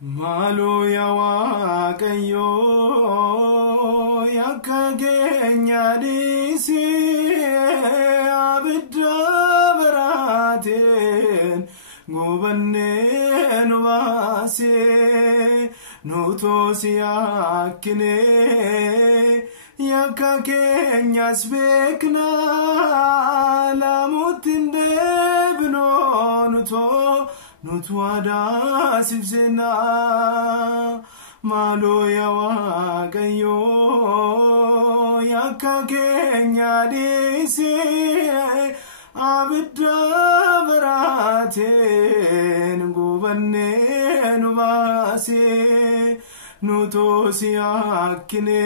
Malu Waaqayyo yakka keenya dhiisii abidda baraateen gubannee nu baasee nuutoo si yakkinee yakka keenyas beeknaa lamuutti hin deebinoo nutu aadaa sibseenaa Malu Waaqayyo yakka keenya dhiisii abidda baraateen gubannee nu baasee nuutoo si yakkinee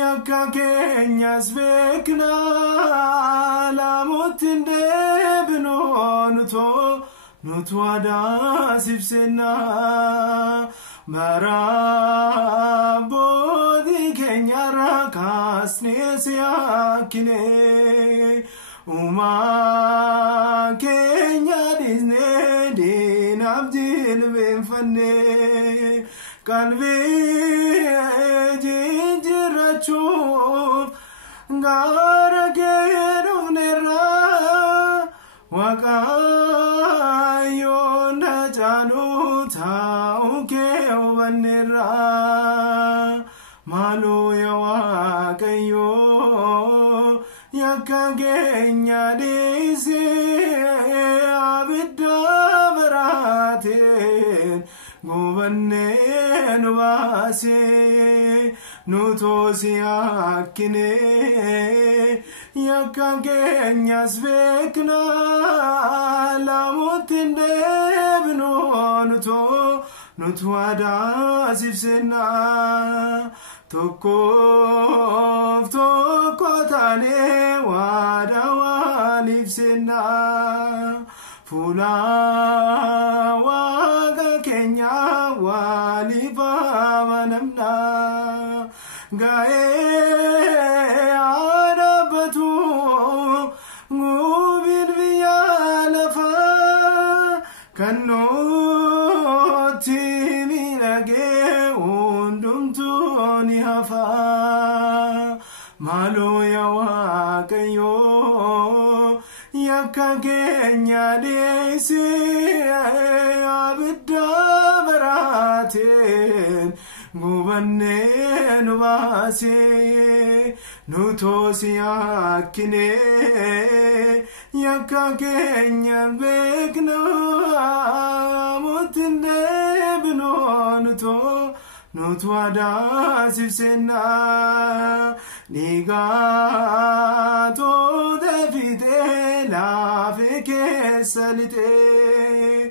yakka keenyas beeknaa lamuutti hin deebinoo nutu aadaa sibseenaa Marabodi kenyarra kaasnee si yakkinee Uma keenya dhiisnee diinaaf jilbeenfannee qalbii jijjiirrachuuf gara kee dhufneerra Waaqayyoon caalu taa'u kee hubanneerra Malu Waaqayyo yakka keenya dhiisii abidda baraateen gubannee nu baasee nuutoo si yakkinee yakka keenyas beeknaa lamuutti hin deebinoo nutu aadaa sibseenaa Tokkoof tokko taanee waadaa waliif seenaa Fuula Waaqa keenya waliif amanamnaa Ga'ee dhaabbatu gubiin biyya lafaa kan nuti miidhagee hundumtuu ni hafa Malu Waaqayyo yakka keenya dhiisii abidda baraateen gubannee nu baasee nuutoo si yakkinee yakka keenya beeknaa lamuutti hin deebinoo nutu aadaa sibseenaa Dhiigaa deefitee laafee keessa lixee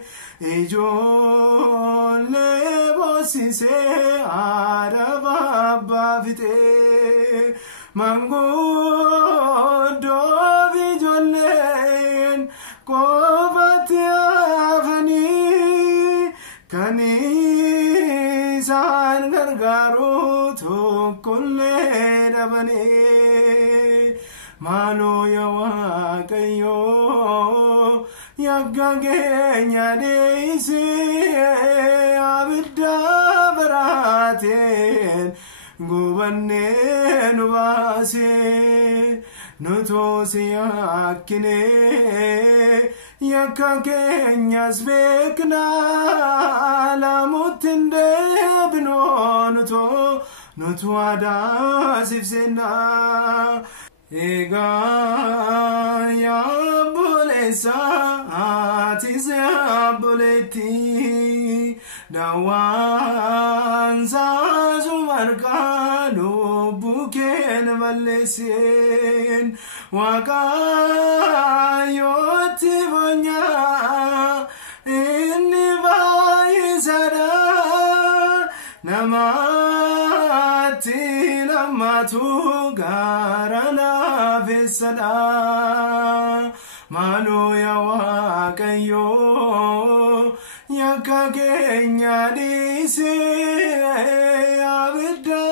ijoollee boosisee haadha abbaa fixee Manguddoof ijoolleen qofatti hafanii kan isaan gargaaru tokkollee dhabanii Malu Waaqayyo yakka keenya dhiisii abidda baraateen gubannee nu baasee nuutoo si yakkinee yakka keenyas beeknaa lamuutti hin deebinoo nutu aadaa sibseenaa Egaa yaa obboleessa aatis yaa obboleetti Dawaan saasuu margaa lubbuu kee balleesseen Waaqayyootti boonyaa inni baay'isaadha namaatti namatu gara naafessadha Malu Waaqayyo yakka keenya dhiisii abidda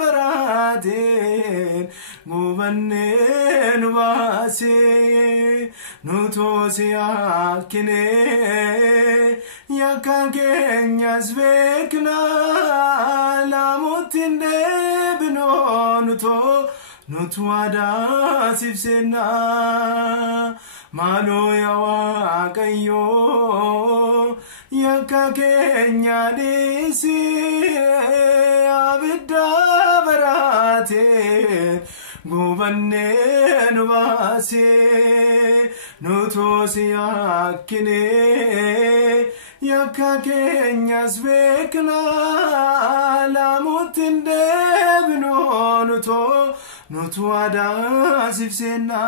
baraateen gubannee nu baasee nuutoo si yakkinee yakkakeenya svekna lamutinde binonuto nutwada sifsena malo yawa kayo yakkakeenya disi abidda barate gubanne nubase nutosi yakine yakkakeenya svekna lamutinde binonuto nutwada sifsena